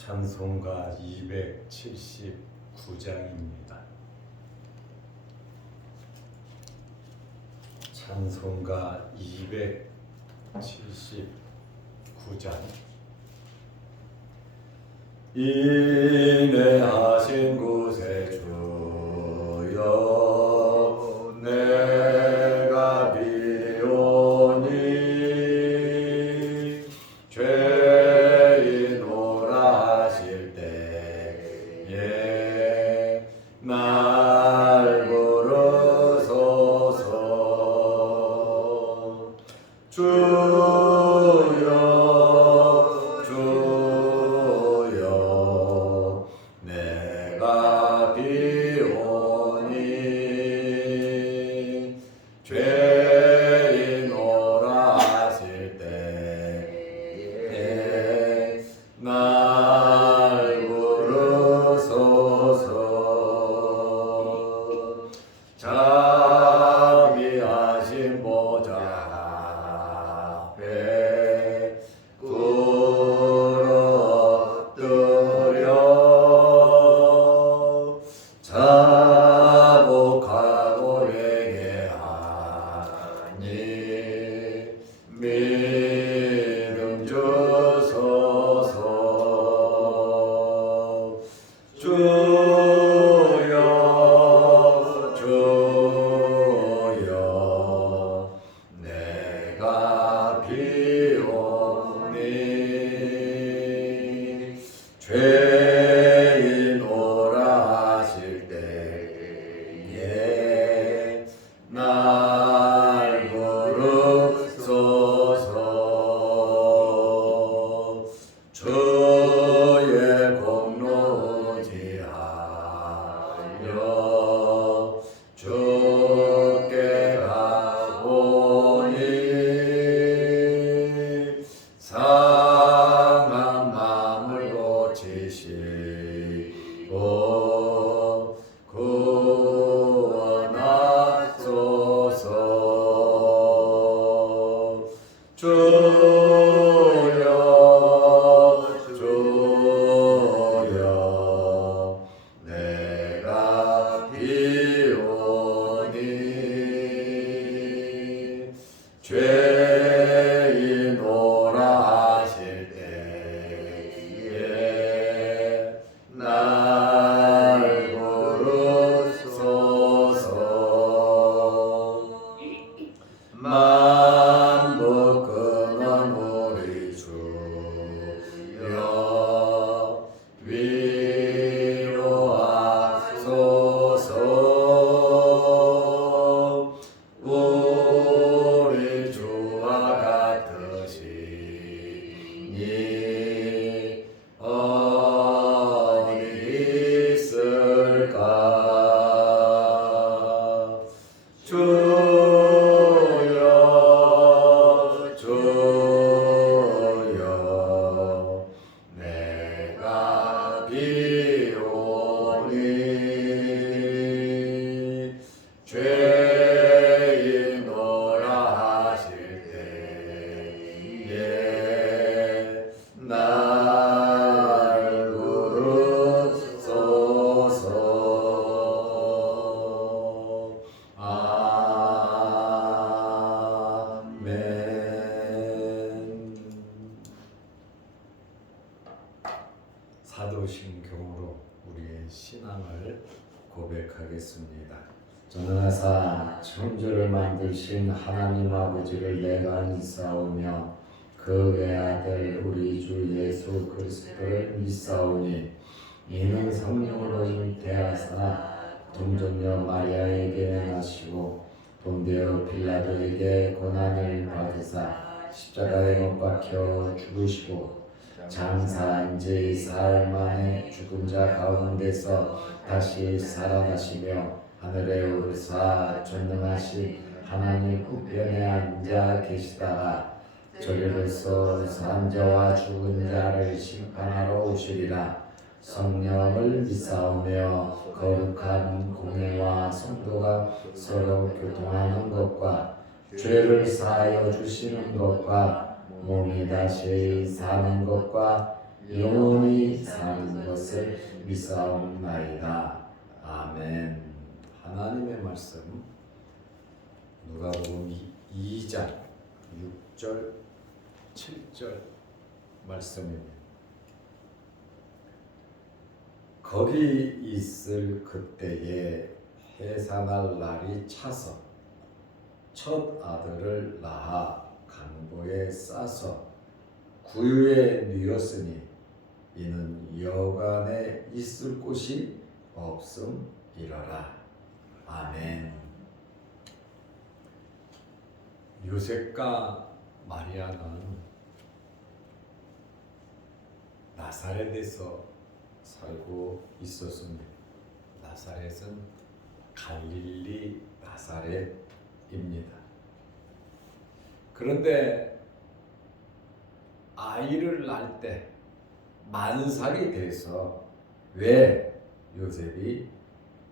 찬송가 279장입니다. 찬송가 279장. 인내하신 곳에 주여 내가 비오니 죄인오라 하실 때에 날 부르소서. 주여 주여 내가 비오니 죄인 오라 하실 때에 날 부르소서. 자비하신 보좌 앞에 꿇어 엎드려 자복하고 회개하니 믿음 주소서. 주여 주여 내가 비오니 죄인 오라 하실 때에 날 부르소서. 주의 공로 의지하여 주께 가오니 상한 마음을 고치시고 구원하소서. 주여 주여 내가 비오니 죄인 오라 하실 때에 날 부르소서. 만복 근원 우리 주여 위로하소서. 우리 주와 같으시니 어디 있을까. 주여 주여 내가 비오니 죄인 오라 하실 때에 날 부르소서. 아멘. 사도신경으로 우리의 신앙을 고백하겠습니다. 전능하사 천지를 만드신 하나님 아버지를 내가 믿사오며 그 외아들 우리 주 예수 그리스도를 믿사오니 이는 성령으로 잉태하사 동정녀 마리아에게 나시고 본디오 빌라도에게 고난을 받으사 십자가에 못 박혀 죽으시고 장사한 지 사흘 만에 죽은 자 가운데서 다시 살아나시며 하늘에 오르사 전능하신 하나님 우편에 앉아 계시다가 저리로서 산 자와 죽은 자를 심판하러 오시리라. 성령을 믿사오며 거룩한 공회와 성도가 서로 교통하는 것과 죄를 사하여 주시는 것과 몸이 다시 사는 것과 영원히 사는 것을 믿사옵나이다. 아멘. 하나님의 말씀 누가복음 2장 6절 7절 말씀입니다. 거기 있을 그때에 해산할 날이 차서 첫 아들을 낳아 강보에 싸서 구유에 뉘었으니 이는 여관에 있을 곳이 없음이러라. 아멘. 요셉과 마리아는 나사렛에서 살고 있었습니다. 나사렛은 갈릴리 나사렛입니다. 그런데 아이를 낳을 때 만삭이 돼서 왜 요셉이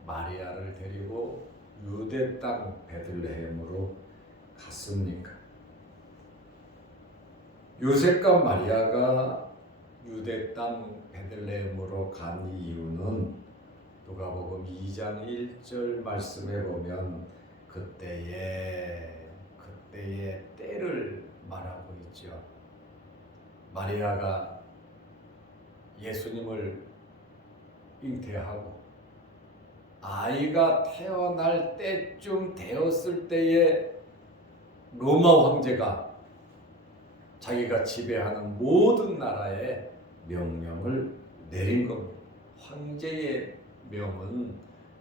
마리아를 데리고 유대 땅 베들레헴으로 갔습니까? 요셉과 마리아가 유대 땅 베들레헴으로 간 이유는 누가복음 2장 1절 말씀에 보면 그때의 때를 말하고 있죠. 마리아가 예수님을 잉태하고 아이가 태어날 때쯤 되었을 때에 로마 황제가 자기가 지배하는 모든 나라에 명령을 내린 겁니다. 황제의 명은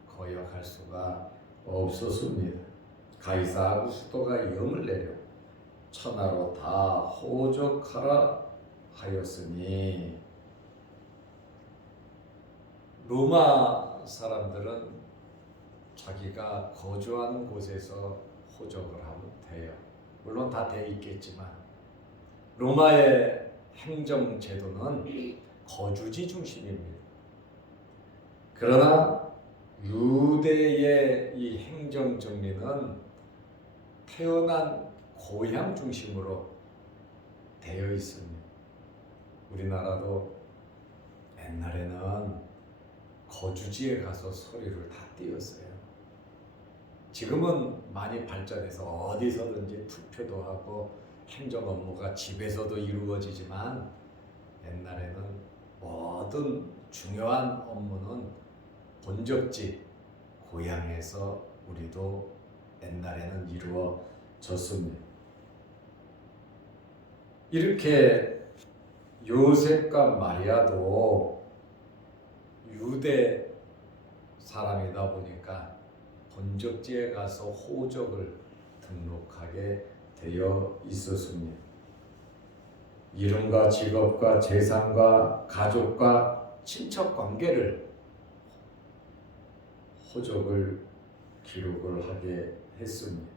거역할 수가 없었습니다. 가이사 아구스토가 영을 내려 천하로 다 호적하라 하였으니 로마 사람들은 자기가 거주하는 곳에서 호적을 하면 돼요. 물론 다 돼 있겠지만 로마의 행정 제도는 거주지 중심입니다. 그러나 유대의 이 행정 정리는 태어난 고향 중심으로 되어 있습니다. 우리나라도 옛날에는 거주지에 가서 소리를 다 띄웠어요. 지금은 많이 발전해서 어디서든지 투표도 하고 행정 업무가 집에서도 이루어지지만 옛날에는 모든 중요한 업무는 본적지 고향에서 우리도 옛날에는 이루어졌습니다. 이렇게 요셉과 마리아도 유대 사람이다 보니까 본적지에 가서 호적을 등록하게 되어 있었습니다. 이름과 직업과 재산과 가족과 친척 관계를 호적을 기록을 하게 했습니다.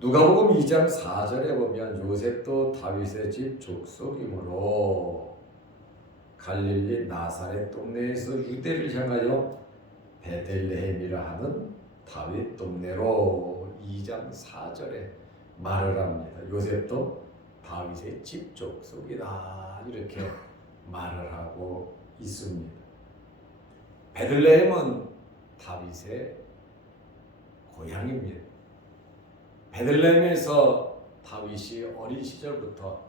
누가복음 2장 4절에 보면 요셉도 다윗의 집 족속이므로 갈릴리 나사렛 동네에서 유대를 향하여 베들레헴이라 하는 다윗 동네로 2장 4절에 말을 합니다. 요셉도 다윗의 집 족속이다 이렇게 말을 하고 있습니다. 베들레헴은 다윗의 고향입니다. 베들레헴에서 다윗이 어린 시절부터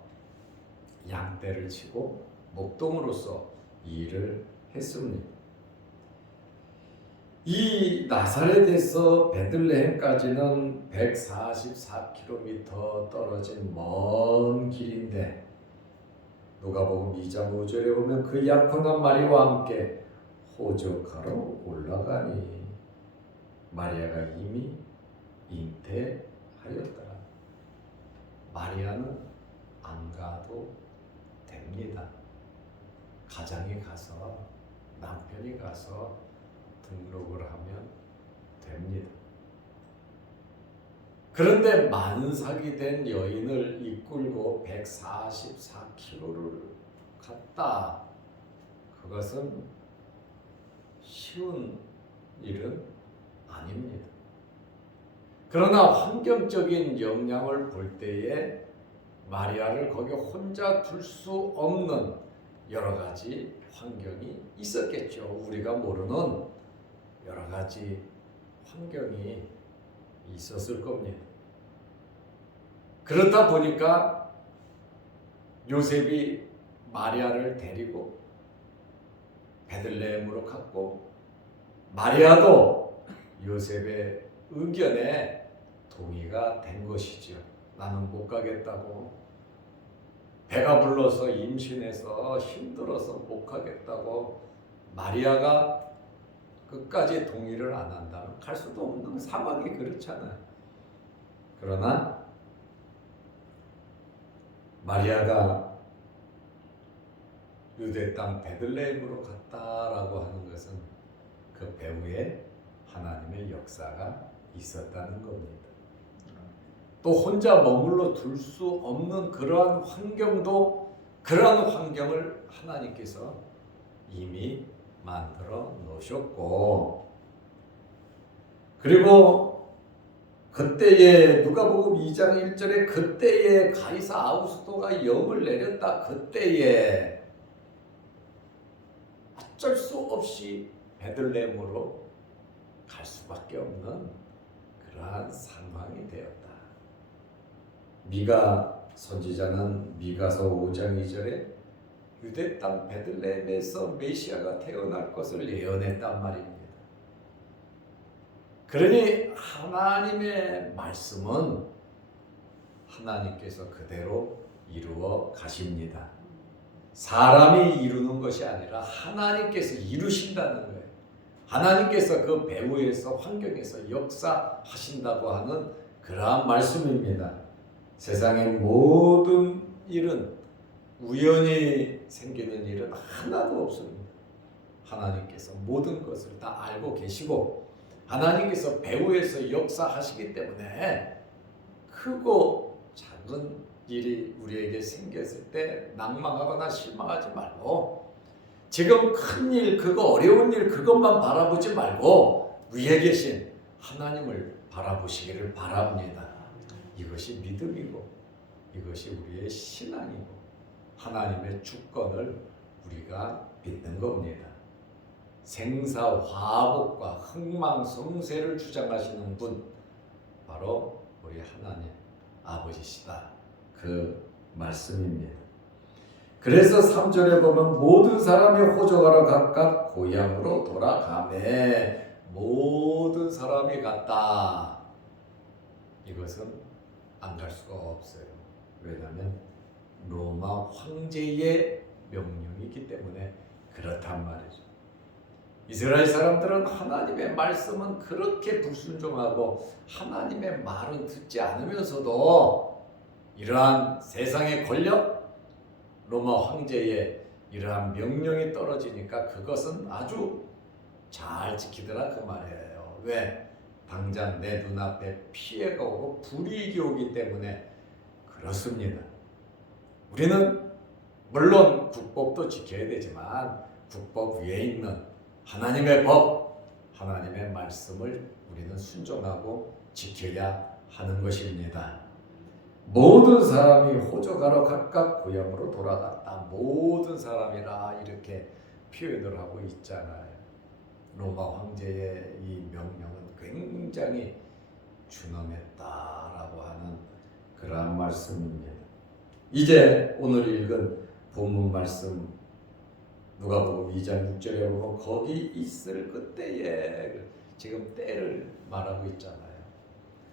양떼를 치고 목동으로서 일을 했습니다. 이 나사렛에서 베들레헴까지는 144km 떨어진 먼 길인데 누가복음 2장 5절에 보면 그 약혼한 마리아와 함께 호적하러 올라가니 마리아가 이미 잉태하였더라. 마리아는 안 가도 됩니다. 가장이 가서 남편이 가서 등록을 하면 됩니다. 그런데 만삭이 된 여인을 이끌고 144km를 갔다. 그것은 쉬운 일은 아닙니다. 그러나 환경적인 영향을 볼 때에 마리아를 거기 혼자 둘 수 없는 여러 가지 환경이 있었겠죠. 우리가 모르는 여러 가지 환경이 있었을 겁니다. 그렇다 보니까 요셉이 마리아를 데리고 베들레헴으로 갔고, 마리아도 요셉의 의견에 동의가 된 것이죠. 나는 못 가겠다고, 배가 불러서 임신해서 힘들어서 못 가겠다고 마리아가 끝까지 동의를 안 한다면 갈 수도 없는 상황이 그렇잖아요. 그러나 마리아가 유대 땅 베들레헴으로 갔다라고 하는 것은 그 배후에 하나님의 역사가 있었다는 겁니다. 또 혼자 머물러 둘 수 없는 그러한 환경도, 그러한 환경을 하나님께서 이미 만들어 놓으셨고, 그리고 그때에 누가복음 2장 1절에 그때에 가이사 아우구스토가 영을 내렸다, 그때에 어쩔 수 없이 베들레헴으로 갈 수밖에 없는 그러한 상황이 되었다. 미가 선지자는 미가서 5장 2절에 유대 땅 베들레헴에서 메시아가 태어날 것을 예언했단 말입니다. 그러니 하나님의 말씀은 하나님께서 그대로 이루어 가십니다. 사람이 이루는 것이 아니라 하나님께서 이루신다는 거예요. 하나님께서 그 배후에서, 환경에서 역사하신다고 하는 그러한 말씀입니다. 세상의 모든 일은, 우연히 생기는 일은 하나도 없습니다. 하나님께서 모든 것을 다 알고 계시고 하나님께서 배후에서 역사하시기 때문에 크고 작은 일이 우리에게 생겼을 때 낭망하거나 실망하지 말고, 지금 큰 일, 그거 어려운 일, 그것만 바라보지 말고 위에 계신 하나님을 바라보시기를 바랍니다. 이것이 믿음이고 이것이 우리의 신앙이고 하나님의 주권을 우리가 믿는 겁니다. 생사화복과 흥망성쇠를 주장하시는 분, 바로 우리 하나님 아버지시다, 그 말씀입니다. 그래서 3절에 보면 모든 사람이 호적하러 각각 고향으로 돌아가매, 모든 사람이 갔다. 이것은 안 갈 수가 없어요. 왜냐하면 로마 황제의 명령이기 때문에 그렇단 말이죠. 이스라엘 사람들은 하나님의 말씀은 그렇게 불순종하고 하나님의 말은 듣지 않으면서도 이러한 세상의 권력, 로마 황제의 이러한 명령이 떨어지니까 그것은 아주 잘 지키더라, 그 말이에요. 왜? 당장 내 눈앞에 피해가 오고 불이익이 오기 때문에 그렇습니다. 우리는 물론 국법도 지켜야 되지만 국법 위에 있는 하나님의 법, 하나님의 말씀을 우리는 순종하고 지켜야 하는 것입니다. 모든 사람이 호적하러 각각 고향으로 돌아갔다. 모든 사람이라 이렇게 표현을 하고 있잖아요. 로마 황제의 이 명령은 굉장히 준엄했다라고 하는 그러한 말씀입니다. 이제 오늘 읽은 본문 말씀 누가복음 2장 6절에 보면 거기 있을 그때에, 지금 때를 말하고 있잖아요.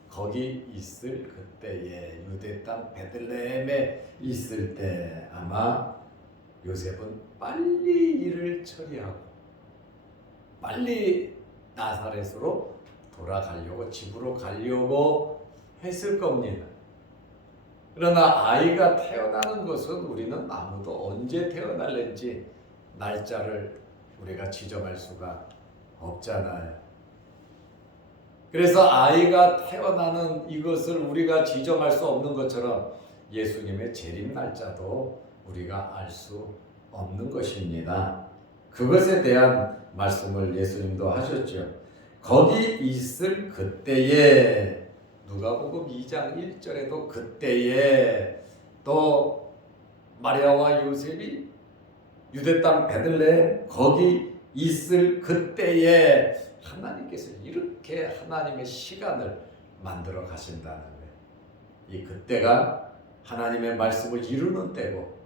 거기 있을 그때에, 유대 땅 베들레헴에 있을 때 아마 요셉은 빨리 일을 처리하고 빨리 나사렛으로 돌아가려고, 집으로 가려고 했을 겁니다. 그러나 아이가 태어나는 것은 우리는 아무도 언제 태어날는지 날짜를 우리가 지정할 수가 없잖아요. 그래서 아이가 태어나는 이것을 우리가 지정할 수 없는 것처럼 예수님의 재림 날짜도 우리가 알 수 없는 것입니다. 그것에 대한 말씀을 예수님도 하셨죠. 거기 있을 그때에, 누가복음 2장 1절에도 그때에 또 마리아와 요셉이 유대 땅 베들레헴 거기 있을 그때에 하나님께서 이렇게 하나님의 시간을 만들어 가신다는 거예요. 이 그때가 하나님의 말씀을 이루는 때고,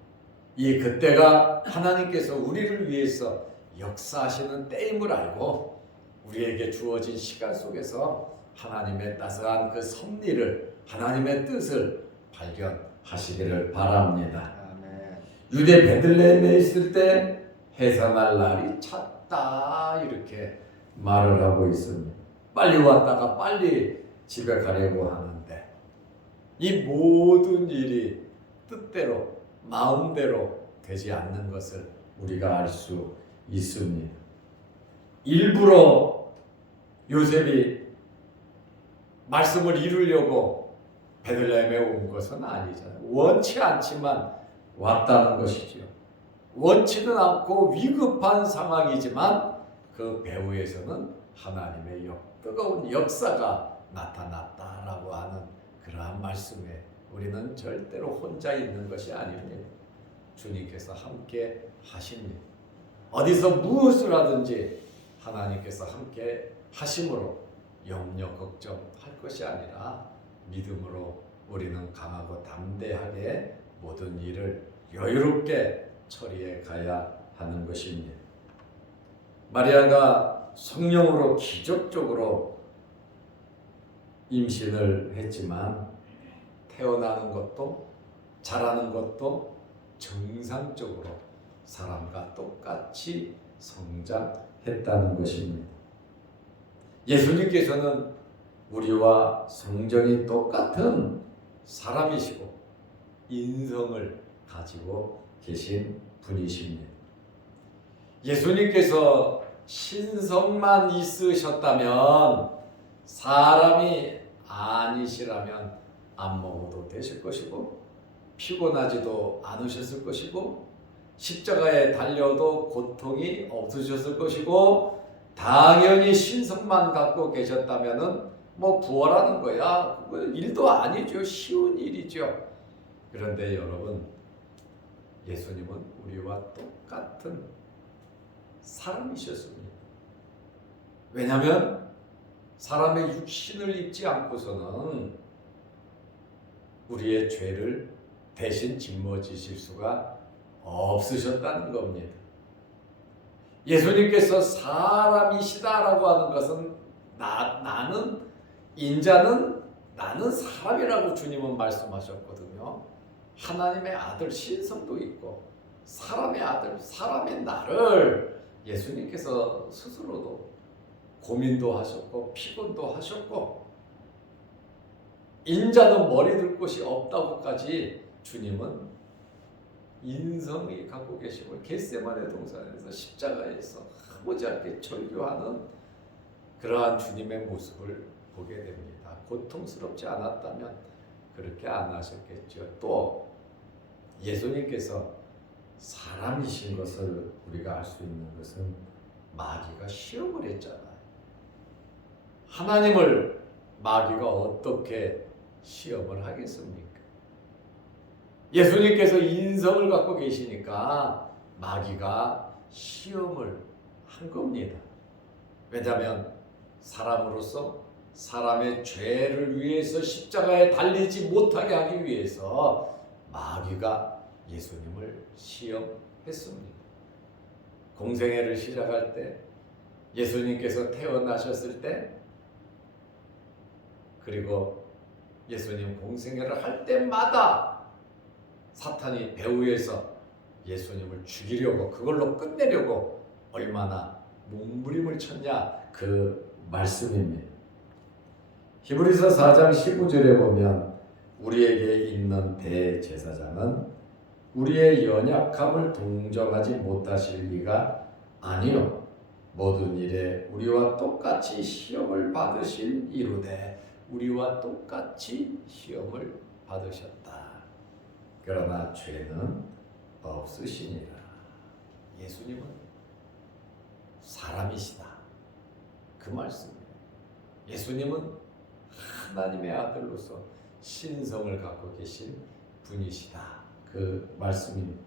이 그때가 하나님께서 우리를 위해서 역사하시는 때임을 알고 우리에게 주어진 시간 속에서 하나님의 따스한 그 섭리를, 하나님의 뜻을 발견하시기를 바랍니다. 아멘. 유대 베들레헴에 있을 때 해산할 날이 찼다 이렇게 말을 하고 있습니다. 빨리 왔다가 빨리 집에 가려고 하는데 이 모든 일이 뜻대로 마음대로 되지 않는 것을 우리가 알 수 있습니다. 일부러 요셉이 말씀을 이루려고 베들레헴에 온 것은 아니잖아요. 원치 않지만 왔다는 것이지요. 원치는 않고 위급한 상황이지만 그 배후에서는 하나님의 뜨거운 역사가 나타났다라고 하는 그러한 말씀에 우리는 절대로 혼자 있는 것이 아닙니다. 주님께서 함께 하십니다. 어디서 무엇을 하든지 하나님께서 함께 하심으로 염려 걱정할 것이 아니라 믿음으로 우리는 강하고 담대하게 모든 일을 여유롭게 처리해 가야 하는 것입니다. 마리아가 성령으로 기적적으로 임신을 했지만 태어나는 것도 자라는 것도 정상적으로 사람과 똑같이 성장했다는 것입니다. 예수님께서는 우리와 성정이 똑같은 사람이시고 인성을 가지고 계신 분이십니다. 예수님께서 신성만 있으셨다면, 사람이 아니시라면 안 먹어도 되실 것이고 피곤하지도 않으셨을 것이고 십자가에 달려도 고통이 없으셨을 것이고, 당연히 신성만 갖고 계셨다면은 뭐 부활하는 거야 그건 일도 아니죠. 쉬운 일이죠. 그런데 여러분, 예수님은 우리와 똑같은 사람이셨습니다. 왜냐하면 사람의 육신을 입지 않고서는 우리의 죄를 대신 짊어지실 수가 없으셨다는 겁니다. 예수님께서 사람이시다라고 하는 것은 나는 인자는 나는 사람이라고 주님은 말씀하셨거든요. 하나님의 아들 신성도 있고 사람의 아들 사람의 나를 예수님께서 스스로도 고민도 하셨고 피곤도 하셨고 인자는 머리 들 곳이 없다고까지 주님은 인성이 갖고 계시고 겟세마네 동산에서 십자가에서 하고자 절규하는 그러한 주님의 모습을 보게 됩니다. 고통스럽지 않았다면 그렇게 안 하셨겠죠. 또 예수님께서 사람이신 것을 우리가 알 수 있는 것은 마귀가 시험을 했잖아요. 하나님을 마귀가 어떻게 시험을 하겠습니까? 예수님께서 인성을 갖고 계시니까 마귀가 시험을 한 겁니다. 왜냐하면 사람으로서 사람의 죄를 위해서 십자가에 달리지 못하게 하기 위해서 마귀가 예수님을 시험했습니다. 공생애를 시작할 때, 예수님께서 태어나셨을 때, 그리고 예수님 공생애를 할 때마다 사탄이 배후에서 예수님을 죽이려고, 그걸로 끝내려고 얼마나 몸부림을 쳤냐, 그 말씀입니다. 히브리서 4장 19절에 보면 우리에게 있는 대제사장은 우리의 연약함을 동정하지 못하실 리가 아니요 모든 일에 우리와 똑같이 시험을 받으실 이루되 우리와 똑같이 시험을 받으셨다. 그러나 죄는 없으시니라. 예수님은 사람이시다. 그 말씀이에요. 예수님은 하나님의 아들로서 신성을 갖고 계신 분이시다. 그 말씀입니다.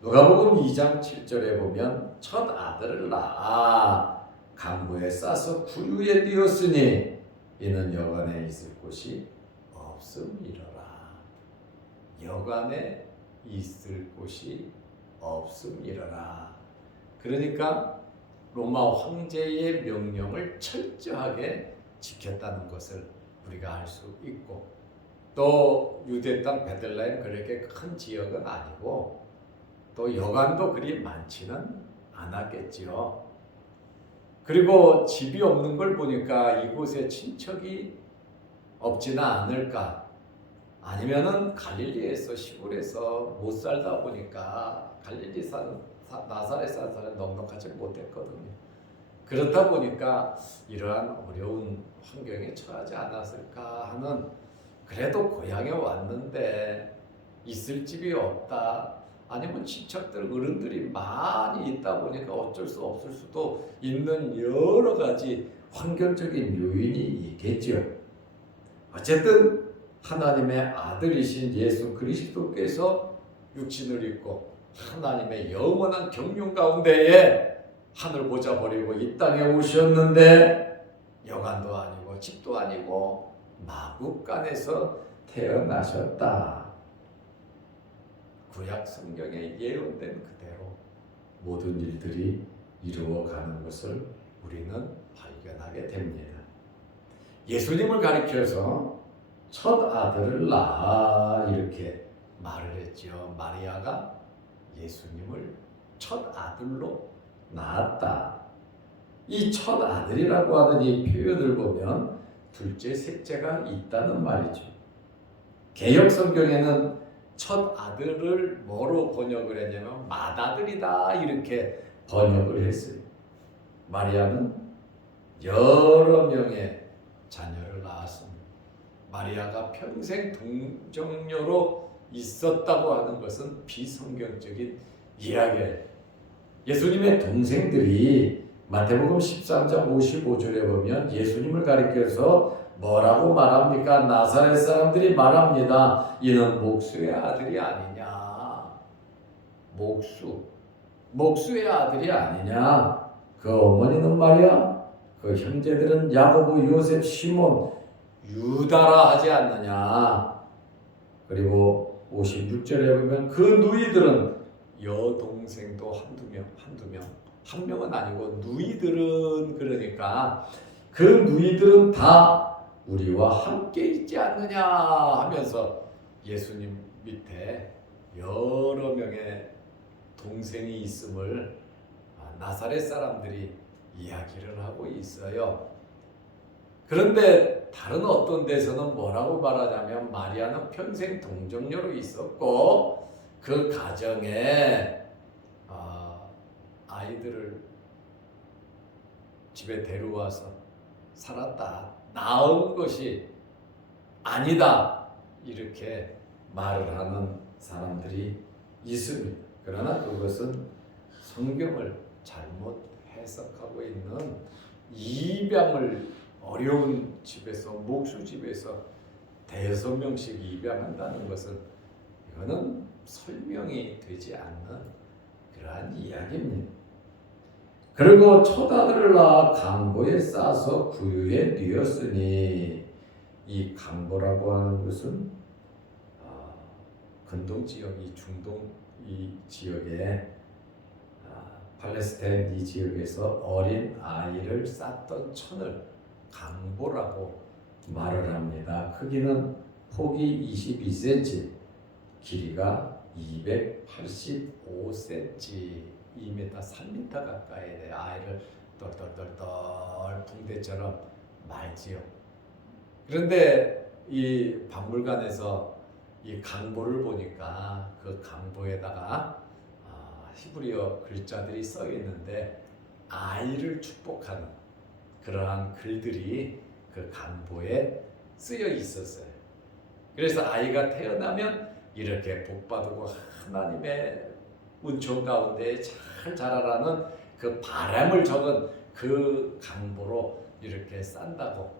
누가복음 2장 7절에 보면 첫 아들을 낳아 강보에 싸서 구유에 띄었으니 이는 여관에 있을 곳이 없음이러라. 여관에 있을 곳이 없음이러라. 그러니까 로마 황제의 명령을 철저하게 지켰다는 것을 우리가 알 수 있고, 또 유대 땅 베들레헴 그렇게 큰 지역은 아니고 또 여관도 그리 많지는 않았겠지요. 그리고 집이 없는 걸 보니까 이곳에 친척이 없지는 않을까, 아니면은 갈릴리에서 시골에서 못 살다 보니까 갈릴리 나사렛 사는 사람이 넉넉하지 못했거든요. 그렇다 보니까 이러한 어려운 환경에 처하지 않았을까 하는, 그래도 고향에 왔는데 있을 집이 없다, 아니면 친척들 어른들이 많이 있다 보니까 어쩔 수 없을 수도 있는 여러 가지 환경적인 요인이 있겠죠. 어쨌든 하나님의 아들이신 예수 그리스도께서 육신을 입고 하나님의 영원한 경륜 가운데에 하늘 보좌 버리고 이 땅에 오셨는데 여관도 아니고 집도 아니고 마국간에서 태어나셨다. 구약 성경에 예언된 그대로 모든 일들이 이루어가는 것을 우리는 발견하게 됩니다. 예수님을 가리켜서 첫 아들을 낳아 이렇게 말을 했죠. 마리아가 예수님을 첫 아들로 낳았다. 이 첫 아들이라고 하는 이 표현을 보면 둘째, 셋째가 있다는 말이죠. 개역 성경에는 첫 아들을 뭐로 번역을 했냐면 맏아들이다 이렇게 번역을 했어요. 마리아는 여러 명의 자녀를 낳았습니다. 마리아가 평생 동정녀로 있었다고 하는 것은 비성경적인 이야기예요. 예수님의 동생들이 마태복음 13장 55절에 보면 예수님을 가리켜서 뭐라고 말합니까? 나사렛 사람들이 말합니다. 이는 목수의 아들이 아니냐. 목수의 아들이 아니냐. 그 어머니는 말이야, 그 형제들은 야고보, 요셉, 시몬, 유다라 하지 않느냐. 그리고 56절에 보면 그 누이들은 여동생도 한두 명, 한 명은 아니고 누이들은, 그러니까 그 누이들은 다 우리와 함께 있지 않느냐 하면서 예수님 밑에 여러 명의 동생이 있음을 나사렛 사람들이 이야기를 하고 있어요. 그런데 다른 어떤 데서는 뭐라고 말하냐면 마리아는 평생 동정녀로 있었고 그 가정에 아이들을 집에 데려와서 살았다, 낳은 것이 아니다, 이렇게 말을 하는 사람들이 있습니다. 그러나 그것은 성경을 잘못 해석하고 있는, 입양을 어려운 집에서, 목수집에서 대소명식 입양한다는 것은 이거는 설명이 되지 않는 그러한 이야기입니다. 그리고 첫 아들을 낳아 강보에 싸서 구유에 뉘었으니, 이 강보라고 하는 것은 근동 지역, 이 중동 이 지역에 팔레스타인 이 지역에서 어린 아이를 쌌던 천을 강보라고 말을 합니다. 크기는 폭이 22cm, 길이가 285cm, 2m, 3m 가까이 돼. 아이를 똘똘똘똘 붕대처럼 말지요. 그런데 이 박물관에서 이 강보를 보니까 그 강보에다가 히브리어 글자들이 써 있는데 아이를 축복하는 그러한 글들이 그 강보에 쓰여 있었어요. 그래서 아이가 태어나면 이렇게 복받고 하나님의 은총 가운데 잘 자라라는 그 바람을 적은 그 강보로 이렇게 싼다고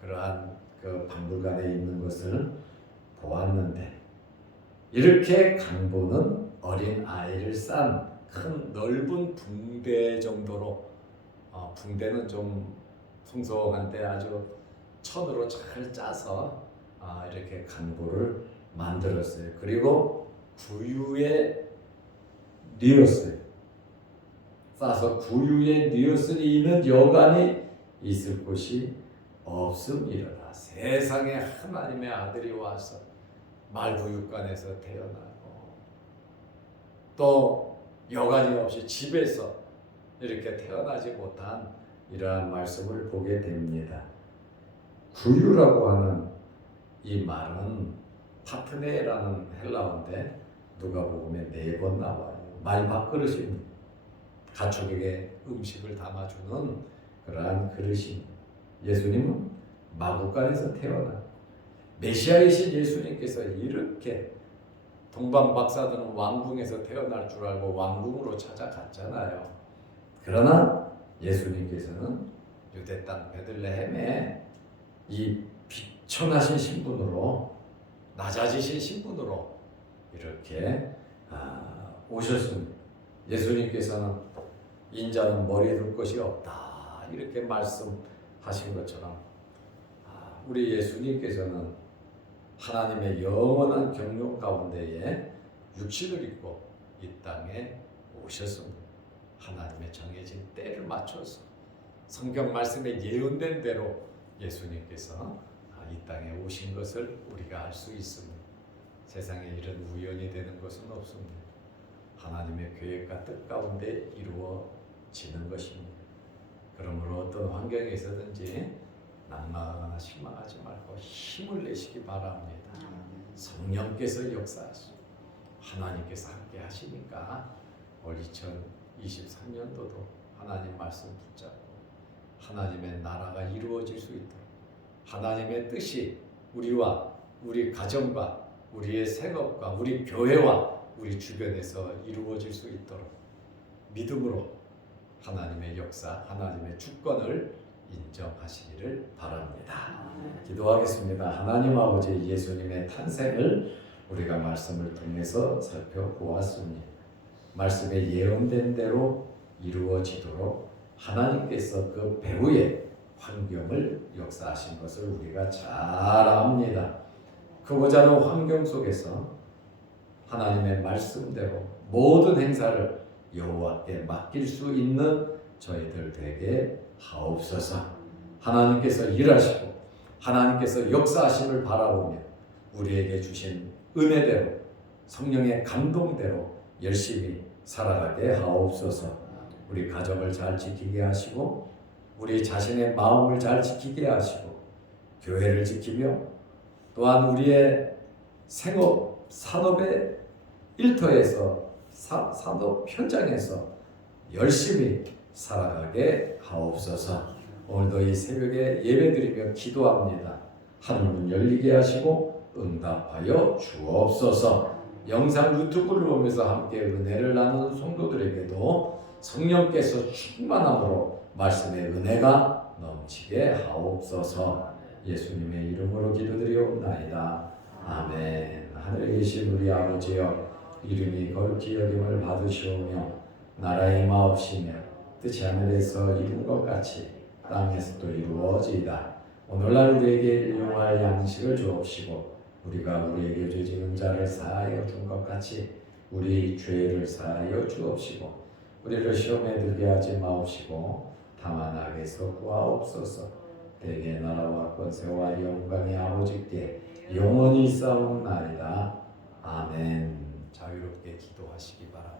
그러한 그 박물관에 있는 것을 보았는데, 이렇게 강보는 어린 아이를 싼 큰 넓은 붕대 정도로 붕대는 좀 풍성한데 아주 천으로 잘 짜서 이렇게 강보를 만들었어요. 그리고 구유에 뉘었어요. 싸서 구유에 뉘었으니 이는 여간이 있을 곳이 없음이로다. 세상에 하나님의 아들이 와서 말구육간에서 태어나고 또 여간이 없이 집에서 이렇게 태어나지 못한 이러한 말씀을 보게 됩니다. 구유라고 하는 이 말은 파트네라는 헬라어인데 누가복음에 4번 나와요. 말 밥그릇입니다. 가축에게 음식을 담아주는 그러한 그릇입니다. 예수님은 마구간에서 태어나 메시아이신 예수님께서 이렇게 동방박사들은 왕궁에서 태어날 줄 알고 왕궁으로 찾아갔잖아요. 그러나 예수님께서는 유대 땅 베들레헴에 이 비천하신 신분으로 낮아지신 신분으로 이렇게 오셨습니다. 예수님께서는 인자는 머리에 둘 것이 없다 이렇게 말씀하신 것처럼 우리 예수님께서는 하나님의 영원한 경륜 가운데에 육신을 입고 이 땅에 오셨습니다. 하나님의 정해진 때를 맞춰서 성경 말씀에 예언된 대로 예수님께서 이 땅에 오신 것을 우리가 알 수 있습니다. 세상에 이런 우연이 되는 것은 없습니다. 하나님의 계획과 뜻 가운데 이루어지는 것입니다. 그러므로 어떤 환경에서든지 낙망하거나 실망하지 말고 힘을 내시기 바랍니다. 성령께서 역사하시고 하나님께서 함께 하시니까 올 2023년도도 하나님 말씀 붙잡고 하나님의 나라가 이루어질 수 있도록 하나님의 뜻이 우리와 우리 가정과 우리의 생업과 우리 교회와 우리 주변에서 이루어질 수 있도록 믿음으로 하나님의 역사, 하나님의 주권을 인정하시기를 바랍니다. 기도하겠습니다. 하나님 아버지 예수님의 탄생을 우리가 말씀을 통해서 살펴보았습니다. 말씀에 예언된 대로 이루어지도록 하나님께서 그 배후의 환경을 역사하신 것을 우리가 잘 압니다. 크고자 하는 환경 속에서 하나님의 말씀대로 모든 행사를 여호와께 맡길 수 있는 저희들 되게 하옵소서. 하나님께서 일하시고 하나님께서 역사하심을 바라보며 우리에게 주신 은혜대로 성령의 감동대로 열심히 살아가게 하옵소서. 우리 가정을 잘 지키게 하시고 우리 자신의 마음을 잘 지키게 하시고 교회를 지키며 또한 우리의 생업, 산업의 일터에서 산업 현장에서 열심히 살아가게 하옵소서. 오늘도 이 새벽에 예배드리며 기도합니다. 하늘문 열리게 하시고 응답하여 주옵소서. 영상 유튜브를 보면서 함께 은혜를 나누는 성도들에게도 성령께서 충만함으로 말씀의 은혜가 넘치게 하옵소서. 예수님의 이름으로 기도드리옵나이다. 아멘. 하늘에 계신 우리 아버지여, 이름이 거룩히 여김을 받으시오며 나라의 마옵시며 뜻이 하늘에서 이룬 것 같이 땅에서도 이루어지이다. 오늘날 우리에게 일용할 양식을 주옵시고 우리가 우리에게 죄 지은 자를 사하여 준 것 같이 우리 죄를 사하여 주옵시고 우리를 시험에 들게 하지 마옵시고 다만 악에서 구하옵소서. 대개 나라와 권세와 영광이 아버지께 영원히 싸움나이다. 아멘. 자유롭게 기도하시기 바랍니다.